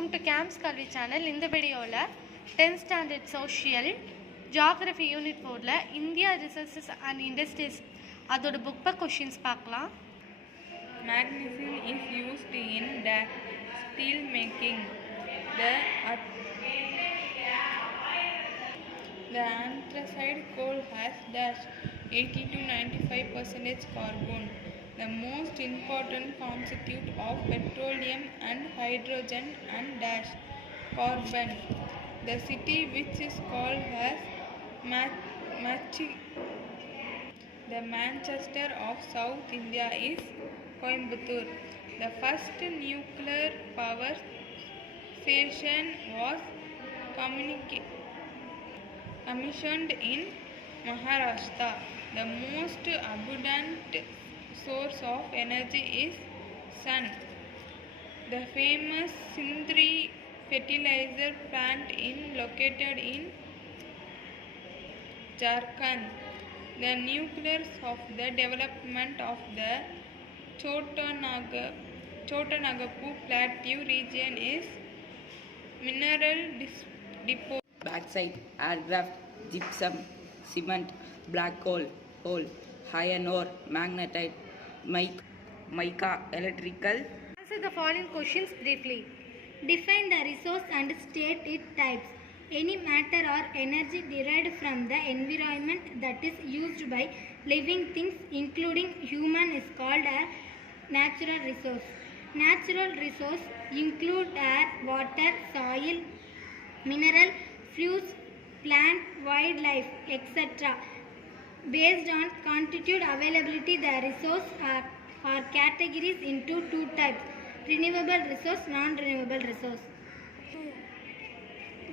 Welcome to games Kalvi channel. இந்த வீடியோவில் 10th standard social geography unit 4ல் இந்தியா ரிசோர்ஸஸ் அண்ட் இண்டஸ்ட்ரீஸ் அதோட book back questions பார்க்கலாம். Magnesium is used in steel making. The anthracite coal has 80 to 95% carbon, the most important constituent of petroleum and hydrogen, and carbon. The city which is called as the Manchester of South India is Coimbatore. The first nuclear power station was commissioned in Maharashtra. The most abundant source of energy is sun. The famous Sindri fertilizer plant located in Jharkhand. The nucleus of the development of the Chotanagapu Plateau region is mineral depot. Bauxite, aircraft, gypsum, cement, black coal, iron ore, magnetite, mica, electrical. Answer the following questions briefly. Define the resource and state its types. Any matter or energy derived from the environment that is used by living things including human is called a natural resource. Natural resources include air, water, soil, mineral, fluids, plant, wildlife, etc. Based on quantitative availability, the resources are categorized into two types: renewable resource, non-renewable resource.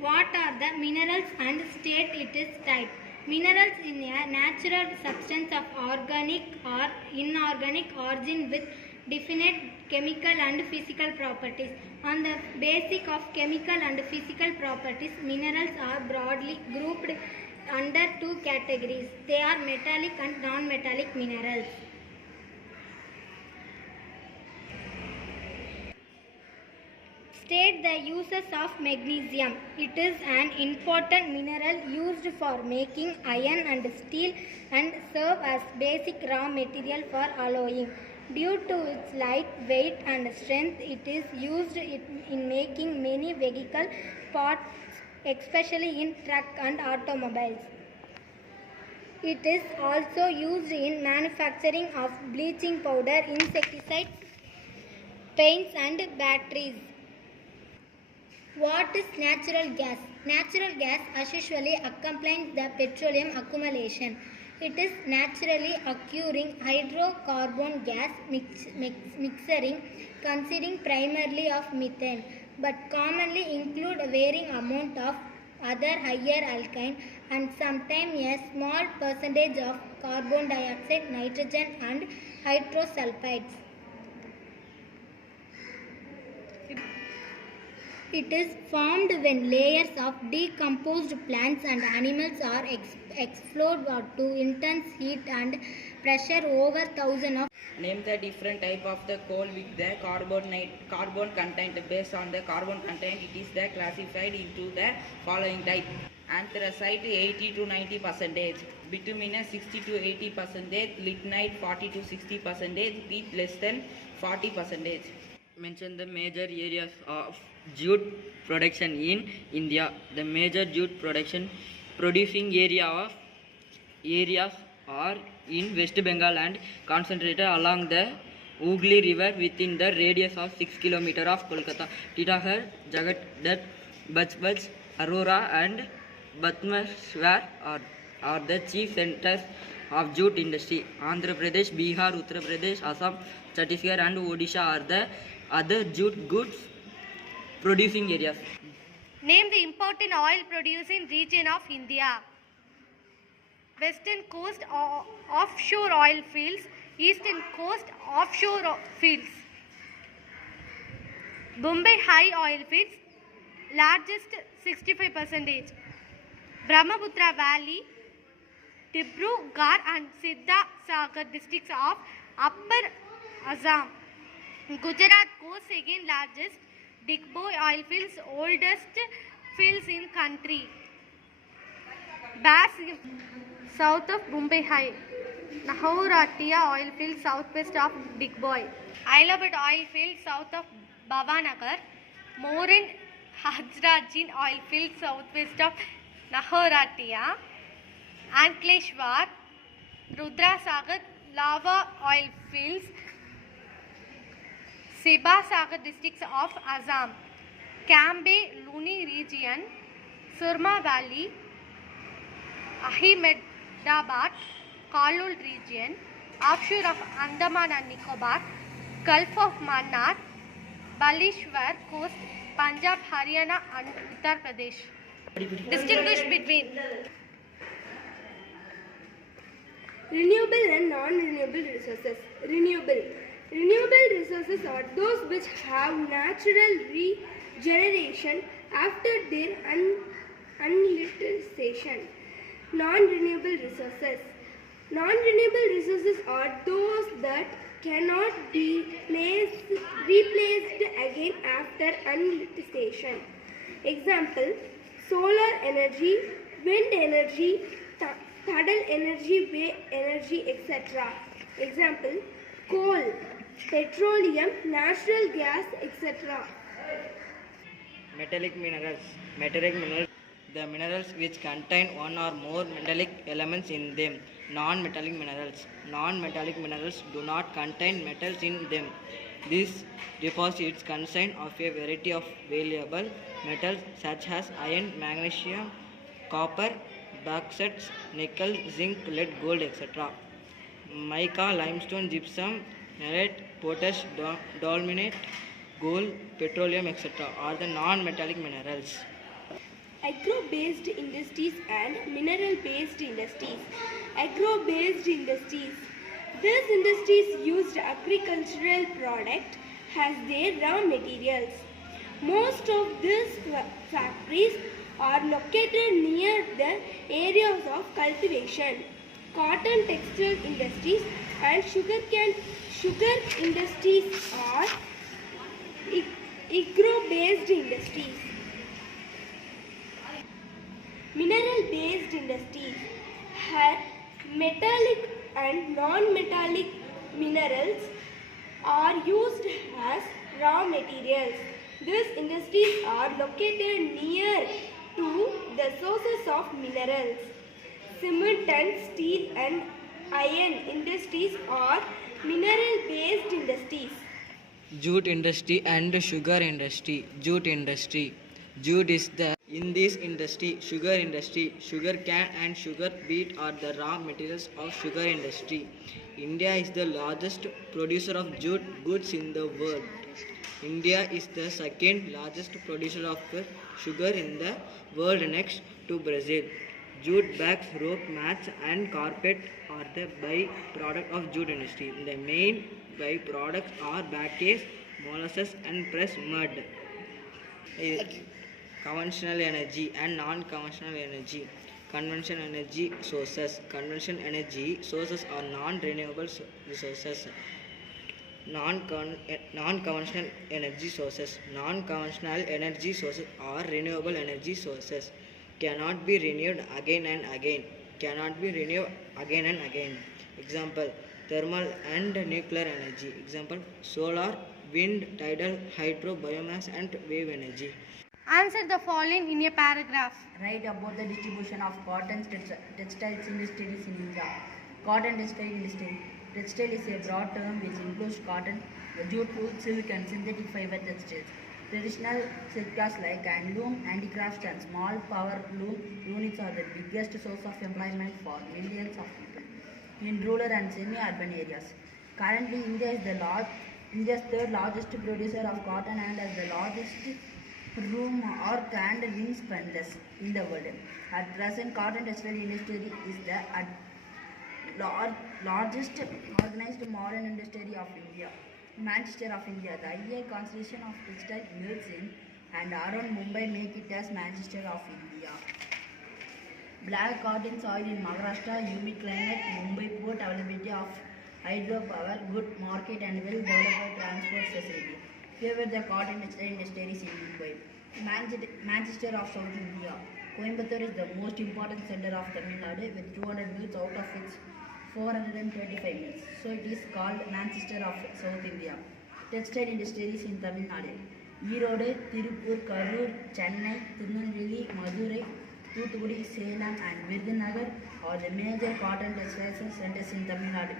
What are the minerals and state it is type? Minerals in a natural substance of organic or inorganic origin with definite chemical and physical properties. On the basis of chemical and physical properties, minerals are broadly grouped under two categories. They are metallic and non-metallic minerals. State the uses of magnesium. It is an important mineral used for making iron and steel and serve as basic raw material for alloying. Due to its light weight and strength, it is used in making many vehicle parts, especially in truck and automobiles. It is also used in manufacturing of bleaching powder, insecticides, paints and batteries. What is natural gas? Natural gas usually accompanies the petroleum accumulation. It is naturally occurring hydrocarbon gas mixturing consisting primarily of methane, but commonly include a varying amount of other higher alkyne and sometimes a small percentage of carbon dioxide, nitrogen and hydrosulfides. It is formed when layers of decomposed plants and animals are exposed to intense heat and pressure over thousands of. Name the different type of the coal with the carbon content. Based on the carbon content, it is classified into the following type: anthracite 80 to 90%, bituminous 60 to 80%, lignite 40 to 60%, peat less than 40%. Mention the major areas of jute production in India. The major jute producing areas are in West Bengal and concentrated along the Hooghly River within the radius of 6 km of Kolkata. Titagarh, Jagadat, Baj, Aurora and Batmashwar are the chief centers of jute industry. Andhra Pradesh, Bihar, Uttar Pradesh, Assam, Chhattisgarh and Odisha are the other jute goods producing areas. Name the important oil producing region of India. Western coast offshore oil fields, eastern coast offshore fields. Bombay high oil fields, largest 65%. Brahmaputra Valley, Dibrugarh and Siddhasagar districts of Upper Assam. Gujarat coast second largest, Digboi oil fields, oldest fields in country. Bass south of Mumbai High. Nahuratia oil field southwest of Digboi. Ailabad oil field south of Bhavanagar. Moran Hajrajin oil field southwest of Nahuratia. Ankleshwar, Rudrasagar lava oil fields, Sibasagar districts of Assam. Cambe Luni region, Surma Valley, Ahmedabad, Kalul region, offshore of Andaman and Nicobar, Gulf of Mannar, Balishwar coast, Punjab, Haryana and Uttar Pradesh. Distinguish between renewable and non-renewable resources. Renewable resources are those which have natural regeneration after their utilization. Non-renewable resources are those that cannot be replaced again after utilization. Example: solar energy, wind energy, tidal energy, wave energy, etc. Example: coal, petroleum, natural gas, etc. Metallic minerals. The minerals which contain one or more metallic elements in them. Non-metallic minerals do not contain metals in them. These deposits consist of a variety of valuable metals such as iron, magnesium, copper, bauxite, nickel, zinc, lead, gold, etc. Mica, limestone, gypsum, nerite, potash, dolomite, gold, petroleum, etc. are the non-metallic minerals. Agro-based industries and mineral-based industries. Agro-based industries. These industries used agricultural product as their raw materials. Most of these factories are located near the areas of cultivation. Cotton textile industries and sugar industries are agro-based industries. Mineral-based industries have metallic and non-metallic minerals are used as raw materials. These industries are located near to the sources of minerals. Cement and steel and iron industries are mineral-based industries. Jute industry and sugar industry. Jute is the in this industry. Sugar cane and sugar beet are the raw materials of sugar industry. India is the largest producer of jute goods in the world. India is the second largest producer of sugar in the world next to Brazil. Jute bags, rope, mats and carpet are the by-product of jute industry. The main by-products are bagasse, molasses and pressed mud. Conventional energy and non-conventional energy. Conventional energy sources. Conventional energy sources are non-renewable resources. Non-conventional energy sources. Non-conventional energy sources are renewable energy sources. Cannot be renewed again and again. Example: thermal and nuclear energy. Example: solar, wind, tidal, hydro, biomass and wave energy. Answer the following in a paragraph. Write about the distribution of cotton textiles industries in India. Cotton textile industry. Textile is a broad term which includes cotton, jute, wool, silk and synthetic fiber textiles. Traditional sectors like handloom, handicrafts and small power loom units are the biggest source of employment for millions of people in rural and semi-urban areas. Currently, India is India's third largest producer of cotton and has the largest loom or canned wing spindles in the world. At present, cotton textile industry is the largest organized modern industry of India. Manchester of India, the higher concentration of textile mills in and around Mumbai make it as Manchester of India. Black cotton soil in Maharashtra, humid climate, Mumbai port, availability of hydropower, good market and well-developed transport facility. Favored the cotton textile industries in Mumbai. Manchester of South India. Coimbatore is the most important center of Tamil Nadu with 200 mills out of its 425 mills. So it is called Manchester of South India. Textile industries in Tamil Nadu. Erode, Tirupur, Karur, Chennai, Tirunelveli, Madurai, Thoothukudi, Salem and Virudhunagar are the major cotton textile centers in Tamil Nadu.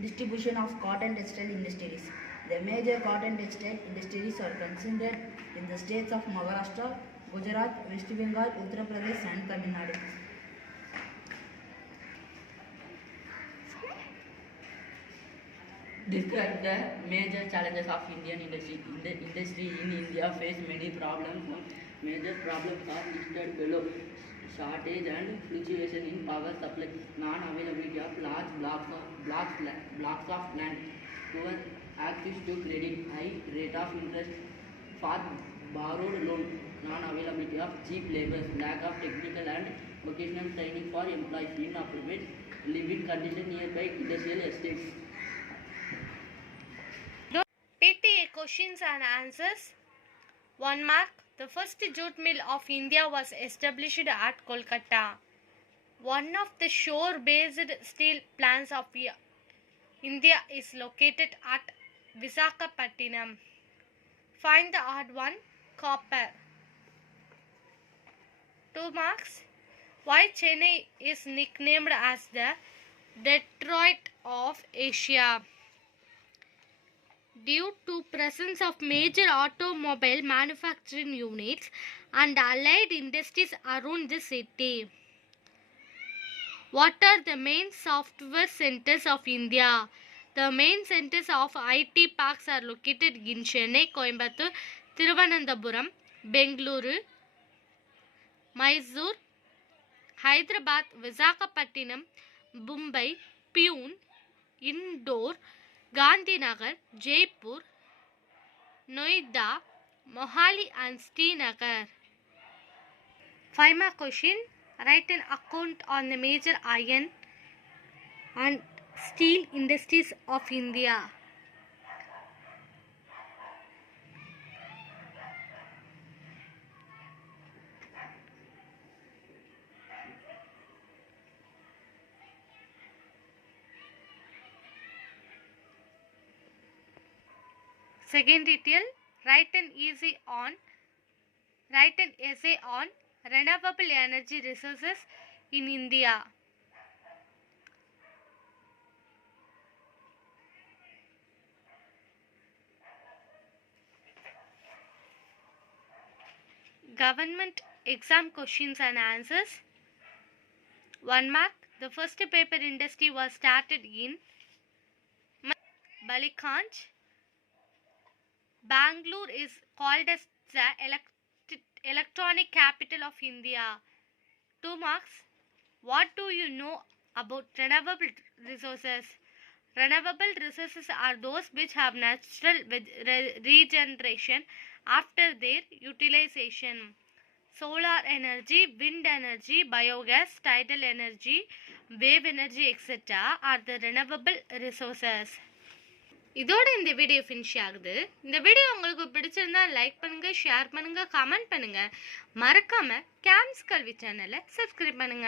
Distribution of cotton textile industries. The major cotton textile industries are concentrated in the states of Maharashtra, Gujarat, West Bengal, Uttar Pradesh and Tamil Nadu. Describe the major challenges of Indian industry. The industry in India face many problems. Major problems are listed below. Shortage and fluctuation in power supply, non-availability of large blocks of land, poor access to credit, high rate of interest for borrowed loan, non-availability of cheap labor, lack of technical and vocational training for employees, inappropriate living conditions nearby industrial estates. PTA questions and answers. 1 mark. The first jute mill of India was established at Kolkata. One of the shore-based steel plants of India is located at Visakhapatnam. Find the odd one. Copper. 2 marks. Why Chennai is nicknamed as the Detroit of Asia? Due to presence of major automobile manufacturing units and allied industries around the city. What are the main software centers of India? The main centers of IT parks are located in Chennai, Coimbatore, Thiruvananthapuram, Bengaluru, Mysore, Hyderabad, Visakhapatnam, Mumbai, Pune, Indore, Gandhinagar, Jaipur, Noida, Mohali and Srinagar. 5 mark question. Write an account on the major iron and steel industries of India. Second detail, write an essay on renewable energy resources in India. Government exam questions and answers. 1 mark. The first paper industry was started in Balikanj. Bangalore is called as the electronic capital of India. 2 marks. What do you know about renewable resources? Renewable resources are those which have natural regeneration after their utilization. Solar energy, wind energy, biogas, tidal energy, wave energy, etc. are the renewable resources. இதோட இந்த video finish ஆகுது. இந்த video உங்களுக்கு பிடிச்சிருந்தா like பண்ணுங்க, share பண்ணுங்க, comment பண்ணுங்க. மறக்காம கேம்ஸ் கல்வி சேனலை சப்ஸ்கிரைப் பண்ணுங்க.